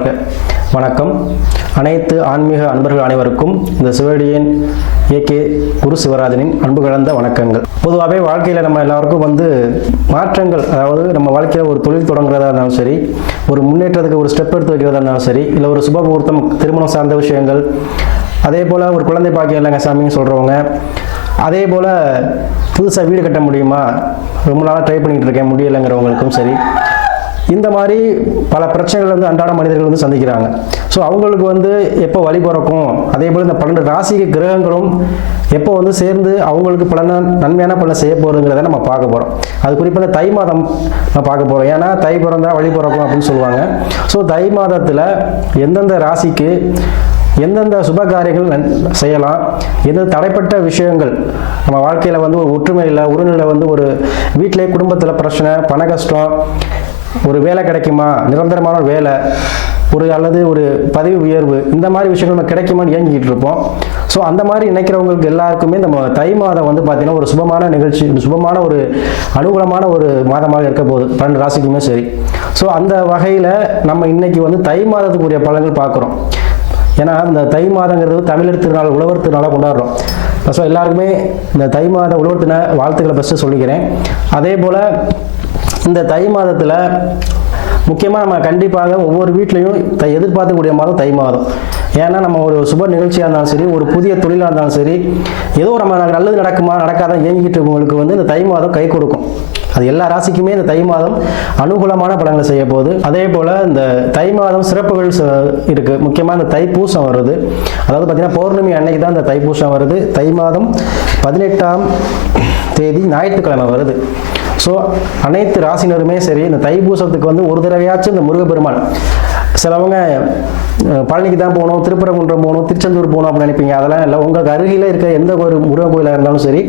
வாழ்க வணக்கம். அனைத்து ஆன்மீக அன்பர்கள் அனைவருக்கும் இந்த சிவடியின் ஏகே குரு சிவராஜனின் அன்பு கலந்த வணக்கங்கள். பொதுவாகவே வாழ்க்கையில் நம்ம எல்லாருக்கும் வந்து மாற்றங்கள் அதாவது நம்ம வாழ்க்கையில் ஒரு தொழில் தொடங்குறதா இருந்தாலும் சரி ஒரு முன்னேற்றத்துக்கு ஒரு ஸ்டெப் எடுத்து வைக்கிறதா இருந்தாலும் சரி இல்லை ஒரு சுப முகூர்த்தம் திருமணம் சார்ந்த விஷயங்கள் அதே போல் ஒரு குழந்தை பாக்கியம் இல்லைங்க சாமின்னு சொல்கிறவங்க அதே போல் புதுசாக வீடு கட்ட முடியுமா? ரொம்ப நாளாக ட்ரை பண்ணிகிட்டு இருக்கேன் முடியலைங்கிறவங்களுக்கும் சரி. இந்த மாதிரி பல பிரச்சனைகள் வந்து அன்றாட மனிதர்கள் வந்து சந்திக்கிறாங்க. ஸோ அவங்களுக்கு வந்து எப்போ வழி பிறக்கும்? அதே போல் இந்த பன்னெண்டு ராசிக கிரகங்களும் எப்போ வந்து சேர்ந்து அவங்களுக்கு பலன நன்மையான பலன் செய்ய போகிறதுங்கிறத நம்ம பார்க்க போகிறோம் அது குறிப்பாக தை மாதம் நம்ம பார்க்க போகிறோம் ஏன்னா தை பிறந்தால் வழி பிறக்கும் அப்படின்னு சொல்லுவாங்க. ஸோ தை மாதத்தில் எந்தெந்த ராசிக்கு எந்தெந்த சுப காரியங்கள் நன்- செய்யலாம்? எந்த தடைப்பட்ட விஷயங்கள்? நம்ம வாழ்க்கையில் வந்து ஒரு ஒற்றுமை இல்லை உறநிலை வந்து ஒரு வீட்டிலே குடும்பத்தில் பிரச்சனை பண கஷ்டம் ஒரு வேலை கிடைக்குமா? நிரந்தரமான ஒரு வேலை ஒரு அல்லது ஒரு பதவி உயர்வு இந்த மாதிரி விஷயங்கள் நம்ம கிடைக்குமான்னு இயங்கிக்கிட்டு இருப்போம். ஸோ அந்த மாதிரி நினைக்கிறவங்களுக்கு எல்லாருக்குமே நம்ம தை மாதம் வந்து பார்த்திங்கன்னா ஒரு சுபமான நிகழ்ச்சி சுபமான ஒரு அனுகூலமான ஒரு மாதமாக இருக்க போகுது. பன்னெண்டு ராசிக்குமே சரி. ஸோ அந்த வகையில் நம்ம இன்னைக்கு வந்து தை மாதத்துக்குரிய பலன்கள் பார்க்குறோம். ஏன்னா இந்த தை மாதங்கிறது தமிழர் திருநாள் உழவர் திருநாளாக கொண்டாடுறோம். ஸோ எல்லாருக்குமே இந்த தை மாத உழவர் தின வாழ்த்துக்களை ஃபஸ்ட்டு சொல்லிக்கிறேன். அதே போல் இந்த தை மாதத்தில் முக்கியமாக நம்ம கண்டிப்பாக ஒவ்வொரு வீட்லேயும் தை எதிர்பார்க்கக்கூடிய மாதம் தை மாதம். ஏன்னா நம்ம ஒரு சுப நிகழ்ச்சியாக இருந்தாலும் சரி ஒரு புதிய தொழிலாக இருந்தாலும் சரி ஏதோ நம்ம நல்லது நடக்குமா நடக்காத இயங்கிட்டு இருக்கவங்களுக்கு வந்து இந்த தை மாதம் கை கொடுக்கும். அது எல்லா ராசிக்குமே இந்த தை மாதம் அனுகூலமான பலன்களை செய்ய போகுது. அதே போல் இந்த தை மாதம் சிறப்புகள் ச- இருக்கு. முக்கியமாக இந்த தைப்பூசம் வருது. அதாவது பார்த்தீங்கன்னா பௌர்ணமி அன்னைக்கு தான் இந்த தைப்பூசம் வருது. தை மாதம் பதினெட்டாம் தேதி ஞாயிற்றுக்கிழமை வருது. ஸோ அனைத்து ராசினருமே சரி இந்த தைப்பூசத்துக்கு வந்து ஒரு தடவையாச்சும் இந்த முருகப்பெருமான் சிலவங்க பழனிக்கு தான் போகணும் திருப்பரங்குன்றம் போகணும் திருச்செந்தூர் போகணும் அப்படின்னு நினைப்பீங்க. அதெல்லாம் இல்லை. உங்களுக்கு அருகில் இருக்க எந்த ஒரு முருகன் கோயிலாக இருந்தாலும் சரி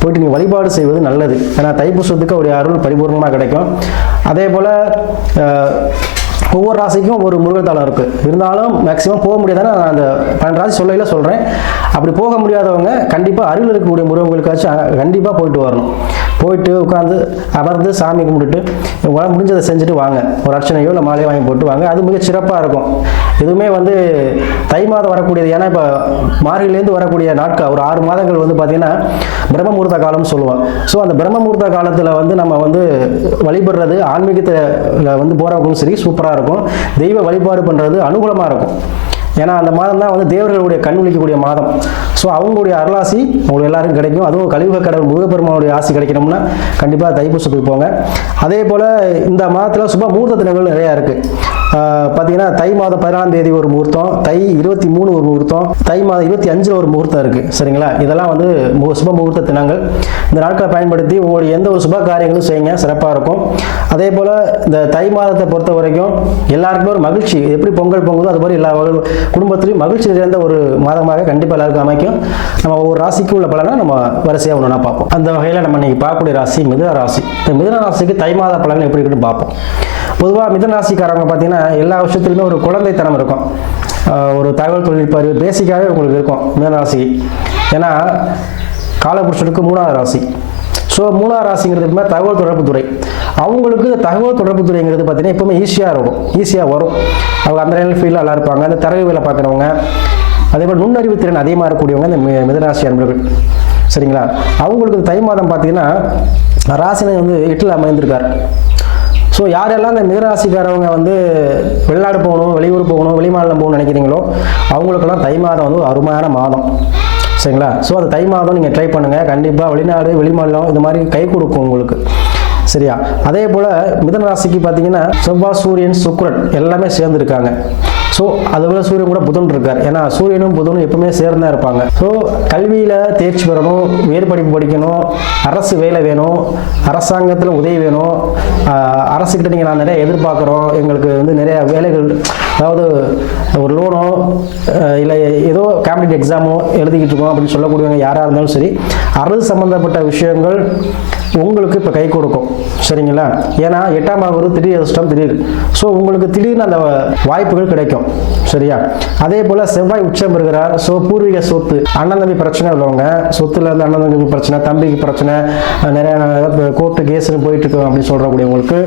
போயிட்டு நீங்கள் வழிபாடு செய்வது நல்லது. ஏன்னா தைப்பூசத்துக்கு அவருடைய அருள் பரிபூர்ணமாக கிடைக்கும். அதே போல் ஒவ்வொரு ராசிக்கும் ஒரு முருகத்தாளம் இருக்குது இருந்தாலும் மேக்ஸிமம் போக முடியாதான நான் அந்த பன்னெண்டு ராசி சொல்லையில் சொல்கிறேன் அப்படி போக முடியாதவங்க கண்டிப்பாக அருகில் இருக்கக்கூடிய முருகங்களுக்காச்சும் கண்டிப்பாக போயிட்டு வரணும். போயிட்டு உட்காந்து அமர்ந்து சாமி கும்பிட்டுட்டு உங்களால் முடிஞ்சதை செஞ்சுட்டு வாங்க. ஒரு அர்ச்சனையோ இல்லை மாலையோ வாங்கி போட்டு வாங்க. அது மிக சிறப்பாக இருக்கும். எதுவுமே வந்து தை மாதம் வரக்கூடியது ஏன்னா இப்போ மார்கிலேருந்து வரக்கூடிய நாட்கள் ஒரு ஆறு மாதங்கள் வந்து பார்த்திங்கன்னா பிரம்மமுகூர்த்த காலம்னு சொல்லுவோம் ஸோ அந்த பிரம்மமுகூர்த்த காலத்தில் வந்து நம்ம வந்து வழிபடுறது ஆன்மீகத்தில் வந்து போகிறவங்களும் சரி சூப்பராக இருக்கும். தெய்வ வழிபாடு பண்ணுறது அனுகூலமாக இருக்கும். ஏன்னா அந்த மாதம் தான் வந்து தேவர்களுடைய கண் விழிக்கக்கூடிய மாதம். ஸோ அவங்களுடைய அருளாசி உங்களுக்கு எல்லாருக்கும் கிடைக்கும். அதுவும் கலியுக கடவுள் முருகப்பெருமானுடைய ஆசி கிடைக்கணும்னா கண்டிப்பாக தைப்பூசத்துக்கு போங்க. அதே போல் இந்த மாதத்தில் சுப முகூர்த்த தினங்கள் நிறையா இருக்குது பார்த்தீங்கன்னா தை மாதம் பதினாலாம் தேதி ஒரு முகூர்த்தம் தை இருபத்தி மூணு ஒரு முகூர்த்தம் தை மாதம் இருபத்தி அஞ்சில் ஒரு முகூர்த்தம் இருக்குது சரிங்களா? இதெல்லாம் வந்து சுப முகூர்த்த தினங்கள். இந்த நாட்களை பயன்படுத்தி உங்களுடைய எந்த ஒரு சுப காரியங்களும் செய்யுங்க. சிறப்பாக இருக்கும். அதே போல் இந்த தை மாதத்தை பொறுத்த வரைக்கும் எல்லாருக்குமே ஒரு மகிழ்ச்சி. எப்படி பொங்கல் பொங்குதோ அது மாதிரி எல்லா குடும்பத்திலையும் மகிழ்ச்சி நிறைந்த ஒரு மாதமாக கண்டிப்பாக எல்லாருக்கும் அமைக்கும். நம்ம ஒவ்வொரு ராசிக்கு உள்ள பலனை நம்ம வரிசையாக ஒன்றுனா பார்ப்போம். அந்த வகையில் நம்ம இன்னைக்கு பார்க்கக்கூடிய ராசி மிதுன ராசி. இந்த மிதுன ராசிக்கு தை மாத பலன் எப்படி இருக்குன்னு பார்ப்போம். பொதுவாக மிதன ராசிக்காரங்க பார்த்தீங்கன்னா எல்லா விஷயத்துலையுமே ஒரு குழந்தைத்தனம் இருக்கும். ஒரு தகவல் தொழில்நுட்ப அறிவு பேசிக்காகவே உங்களுக்கு இருக்கும் மிதன ராசி ஏன்னா காலபுருஷனுக்கு மூணாவது ராசி. ஸோ மூலா ராசிங்கிறது எப்பவுமே தகவல் தொடர்பு துறை. அவங்களுக்கு தகவல் தொடர்பு துறைங்கிறது பார்த்தீங்கன்னா எப்பவுமே ஈஸியாக இருக்கும். ஈஸியாக வரும். அவங்க அந்த நிலையில் ஃபீல்டில் நல்லா இருப்பாங்க. அந்த தரவு வேலை பார்க்குறவங்க அதே போல் நுண்ணறிவு திறன் அதிகமாக இருக்கக்கூடியவங்க இந்த மிதராசி அன்பர்கள். சரிங்களா? அவங்களுக்கு தை மாதம் பார்த்தீங்கன்னா ராசினை வந்து எட்டில் அமைந்திருக்கார். ஸோ யாரெல்லாம் இந்த மிதராசிக்காரவங்க வந்து வெளிநாடு போகணும் வெளியூர் போகணும் வெளிமாநிலம் போகணும்னு நினைக்கிறீங்களோ அவங்களுக்கெல்லாம் தை மாதம் வந்து அருமையான மாதம். சரிங்களா? ஸோ அந்த தை மாதம் நீங்கள் ட்ரை பண்ணுங்கள் கண்டிப்பாக வெளிநாடு வெளிமாநிலம் இந்த மாதிரி கை கொடுக்கும் உங்களுக்கு. சரியா? அதே போல் மிதன ராசிக்கு பார்த்தீங்கன்னா செவ்வாய் சூரியன் சுக்ரன் எல்லாமே சேர்ந்துருக்காங்க. ஸோ அதுபோல் சூரியன் கூட புதன் இருக்கார். ஏன்னா சூரியனும் புதனும் எப்பவுமே சேர்ந்தா இருப்பாங்க. ஸோ கல்வியில் தேர்ச்சி பெறணும் உயர்படிப்பு படிக்கணும் அரசு வேலை வேணும் அரசாங்கத்தில் உதவி வேணும். அரசுக்கிட்ட நீங்கள் நான் நிறைய எதிர்பார்க்குறோம். எங்களுக்கு வந்து நிறைய வேலைகள் அதாவது ஒரு லோனோ இல்லை ஏதோ காம்படிட்டிவ் எக்ஸாமோ எழுதிக்கிட்டு இருக்கோம் அப்படின்னு சொல்லக்கூடியவங்க யாராக இருந்தாலும் சரி அரசு சம்மந்தப்பட்ட விஷயங்கள் உங்களுக்கு இப்போ கை கொடுக்கும். சரிங்களா? ஏன்னா எட்டாம் பாவம் திடீர் அதிர்ஷ்டம் திடீர். ஸோ உங்களுக்கு திடீர்னு அந்த வாய்ப்புகள் கிடைக்கும். சரியா? அதே போல் செவ்வாய் உச்சம் இருக்கிறார் ஸோ பூர்வீக சொத்து அண்ணன் தம்பி பிரச்சனை உள்ளவங்க சொத்துல இருந்து அண்ணன் தம்பி பிரச்சனை தம்பிக்கு பிரச்சனை நிறைய கோர்ட்டு கேஸ்னு போயிட்டு இருக்கோம் அப்படின்னு சொல்கிறக்கூடியவங்களுக்கு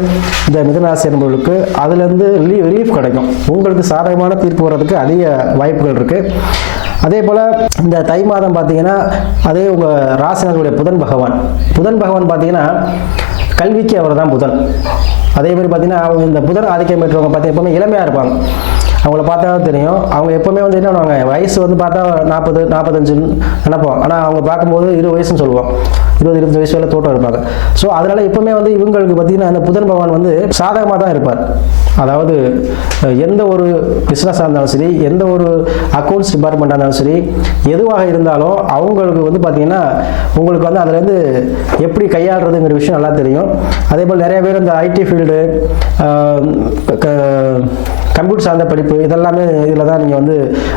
இந்த மிதனராசி என்பவர்களுக்கு அதுலேருந்து ரிலீஃப் கிடைக்கும். உங்களுக்கு சாதகமான தீர்ப்பு வர்றதுக்கு அதிக வாய்ப்புகள் இருக்குது அதே போல் இந்த தை மாதம் பார்த்தீங்கன்னா அதே உங்கள் ராசினருடைய புதன் பகவான். புதன் பகவான் பார்த்தீங்கன்னா கல்விக்கு அவர் தான் புதன். அதே மாதிரி பார்த்தீங்கன்னா இந்த புதன் ஆதிக்கம் பெற்றவங்க பார்த்தீங்கன்னா எப்பவுமே இளமையாக இருப்பாங்க. அவங்கள பார்த்தா தெரியும். அவங்க எப்போவுமே வந்து என்ன பண்ணுவாங்க வயசு வந்து பார்த்தா நாற்பது நாற்பத்தஞ்சு நினைப்போம். ஆனால் அவங்க பார்க்கும்போது இருபது வயசுன்னு சொல்லுவோம். இருபது இருபது வயசு வரை தோட்டம் இருப்பாங்க. ஸோ அதனால் எப்பவுமே வந்து இவங்களுக்கு பார்த்தீங்கன்னா அந்த புதன் பகவான் வந்து சாதகமாக தான் இருப்பார். அதாவது எந்த ஒரு பிஸ்னஸாக இருந்தாலும் சரி எந்த ஒரு அக்கௌண்ட்ஸ் டிபார்ட்மெண்ட்டாக இருந்தாலும் சரி எதுவாக இருந்தாலும் அவங்களுக்கு வந்து பார்த்தீங்கன்னா உங்களுக்கு வந்து அதுலேருந்து எப்படி கையாளுறதுங்கிற விஷயம் நல்லா தெரியும். அதே போல் நிறைய பேர் இந்த ஐடி ஃபீல்டு கம்ப்யூட்டர் சார்ந்த படிப்பு இதெல்லாமே இதில் தான் நீங்கள் வந்து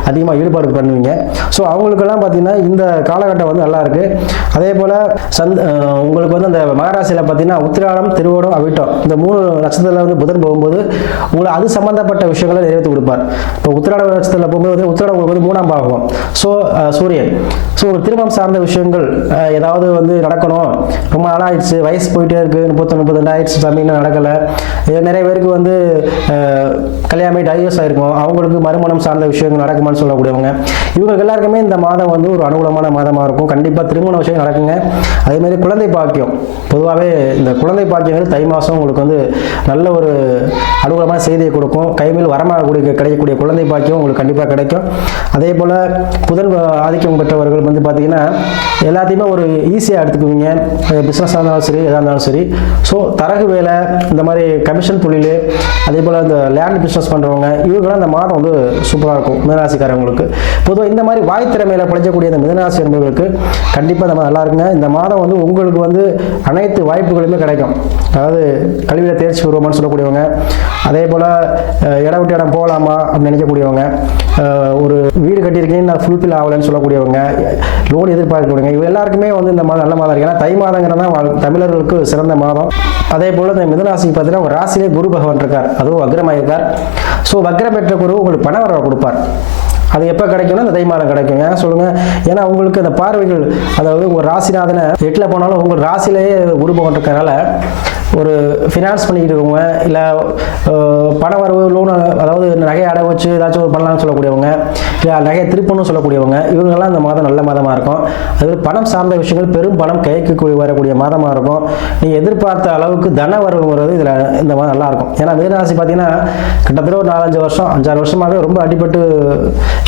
அதிகமாக ஈடுபாடு பண்ணுவீங்க. ஸோ அவங்களுக்கெல்லாம் பார்த்தீங்கன்னா இந்த காலகட்டம் வந்து நல்லாயிருக்கு அதே போல் சந்த் உங்களுக்கு வந்து அந்த மகராசியில் பார்த்தீங்கன்னா உத்திராடம் திருவோடம் அவிட்டம் இந்த மூணு நட்சத்திரத்தில் வந்து புதன் போகும்போது உங்களை அது சம்மந்தப்பட்ட விஷயங்களை நிறைவேற்றி கொடுப்பார். இப்போ உத்திராட நட்சத்திரத்தில் போகும்போது உத்திராடம் உங்களுக்கு வந்து மூணாம் பாகம். ஸோ சூரியன். ஸோ திருமணம் சார்ந்த விஷயங்கள் ஏதாவது வந்து நடக்கணும். ரொம்ப நாள் ஆயிடுச்சு வயசு போயிட்டே இருக்குது முப்பத்தி முப்பத்தி ஆயிடுச்சு சாமி நடக்கலை. இது நிறைய பேருக்கு வந்து கல்யாணம் கல்யாணமே டைவர்ஸ் ஆயிருக்கும். அவங்களுக்கு மறுமணம் சார்ந்த விஷயங்கள் நடக்குமான்னு சொல்லக்கூடியவங்க. இவங்களுக்கு எல்லாருக்குமே இந்த மாதம் வந்து ஒரு அனுகூலமான மாதமாக இருக்கும். கண்டிப்பாக திருமண விஷயம் நடக்குங்க. அதே மாதிரி குழந்தை பாக்கியம். பொதுவாகவே இந்த குழந்தை பாக்கியங்கள் தை மாதம் உங்களுக்கு வந்து நல்ல ஒரு அனுகூலமான செய்தியை கொடுக்கும். கைமேல் வரமாகக்கூடிய கிடைக்கக்கூடிய குழந்தை பாக்கியம் உங்களுக்கு கண்டிப்பாக கிடைக்கும். அதே போல் புதன் ஆதிக்கம் பெற்றவர்கள் வந்து பார்த்தீங்கன்னா எல்லாத்தையுமே ஒரு ஈஸியாக எடுத்துக்குவீங்க. பிஸ்னஸாக இருந்தாலும் சரி எதாக இருந்தாலும் சரி. ஸோ தரகு வேலை இந்த மாதிரி கமிஷன் தொழில் அதே போல் இந்த லேண்ட் பிஸ்னஸ் பண்ணுறவங்க இவங்களாம் இந்த மாதம் வந்து சூப்பராக இருக்கும் மிதராசிக்காரங்களுக்கு பொதுவாக இந்த மாதிரி வாய் திறமையில் பிழைக்கக்கூடிய இந்த மிதராசி என்பவர்களுக்கு கண்டிப்பாக நம்ம நல்லா இருக்குங்க. இந்த மாதம் வந்து உங்களுக்கு வந்து அனைத்து வாய்ப்புகளுமே கிடைக்கும். அதாவது கல்வியில் தேர்ச்சி பெறுவோம்னு சொல்லக்கூடியவங்க அதே போல் இடம் விட்டு இடம் போகலாமா அப்படின்னு நினைக்கக்கூடியவங்க ஒரு வீடு கட்டியிருக்கேன் நான் ஃபுல்ஃபில் ஆகலைன்னு சொல்லக்கூடியவங்க லோன் எதிர்பார்க்கக்கூடியவங்க இவங்க எல்லாருக்குமே வந்து இந்த மாதம் நல்ல மாதம் இருக்கு. ஏன்னா தை மாதங்கிறது தான் வாழ்- தமிழர்களுக்கு சிறந்த மாதம். அதே போல் இந்த மிதராசிக்கு பார்த்தீங்கன்னா ஒரு ராசியிலே குரு பகவான் இருக்கார். அதுவும் அக்ரமாக இருக்கார் ஸோ வக்ரம் பெற்ற குரு உங்களுக்கு பண வரவை கொடுப்பார். அது எப்போ கிடைக்கும்னா இந்த தை மாதம் கிடைக்கும் சொல்லுங்க. ஏன்னா உங்களுக்கு அந்த பார்வைகள் அதாவது உங்கள் ராசிநாதனை எட்டில் போனாலும் உங்கள் ராசிலேயே உருவம் இருக்கிறனால ஒரு ஃபினான்ஸ் பண்ணிக்கிட்டு இருக்கவங்க இல்லை பண வரவு லோன் அதாவது நகையை அடை வச்சு ஏதாச்சும் ஒரு பண்ணலாம்னு சொல்லக்கூடியவங்க இல்லை நகையை திருப்பணும்னு சொல்லக்கூடியவங்க இவங்கெல்லாம் இந்த மாதம் நல்ல மாதமாக இருக்கும். அதாவது பணம் சார்ந்த விஷயங்கள் பெரும் பணம் கைக்கு வரக்கூடிய மாதமாக இருக்கும். நீங்கள் எதிர்பார்த்த அளவுக்கு தன வரவுங்கிறது இதில் இந்த மாதம் நல்லாயிருக்கும் ஏன்னா மீனராசி பார்த்தீங்கன்னா கிட்டத்தட்ட ஒரு நாலஞ்சு வருஷம் அஞ்சாறு வருஷமாகவே ரொம்ப அடிபட்டு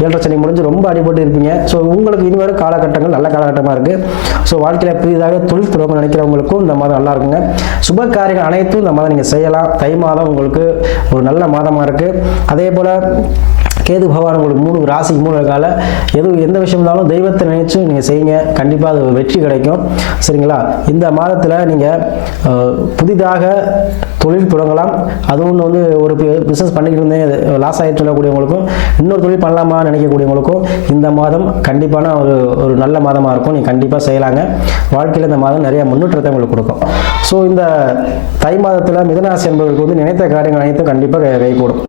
ஏழரை சனி முடிஞ்சு ரொம்ப அடிபட்டு இருப்பீங்க. ஸோ உங்களுக்கு இனி வரும் காலகட்டங்கள் நல்ல காலகட்டமாக இருக்குது ஸோ வாழ்க்கையில் புதிதாக தொழில் துறவு நினைக்கிறவங்களுக்கும் இந்த மாதம் நல்லா இருக்குங்க. சுப காரியங்கள் அனைத்தும் இந்த மாதம் நீங்கள் செய்யலாம். தை மாதம் உங்களுக்கு ஒரு நல்ல மாதமாக இருக்குது அதே போல் கேது பகவான் உங்களுக்கு மூணு ராசிக்கு மூணு இருக்கால. எது எந்த விஷயம் இருந்தாலும் தெய்வத்தை நினைச்சு நீங்கள் செய்யுங்க. கண்டிப்பாக அது வெற்றி கிடைக்கும். சரிங்களா? இந்த மாதத்தில் நீங்கள் புதிதாக தொழில் தொடங்கலாம். அது ஒன்று வந்து ஒரு பிஸ்னஸ் பண்ணிக்கிட்டு இருந்தேன். லாஸ் ஆகிட்டு சொல்லக்கூடியவங்களுக்கும் இன்னொரு தொழில் பண்ணலாமா நினைக்கக்கூடியவங்களுக்கும் இந்த மாதம் கண்டிப்பான ஒரு ஒரு நல்ல மாதமாக இருக்கும். நீங்கள் கண்டிப்பாக செய்யலாங்க. வாழ்க்கையில் இந்த மாதம் நிறைய முன்னேற்றத்தை உங்களுக்கு கொடுக்கும். ஸோ இந்த தை மாதத்தில் மிதனாசி என்பவர்களுக்கு வந்து நினைத்த காரியங்கள் அனைத்தும் கண்டிப்பாக கைகூடும்.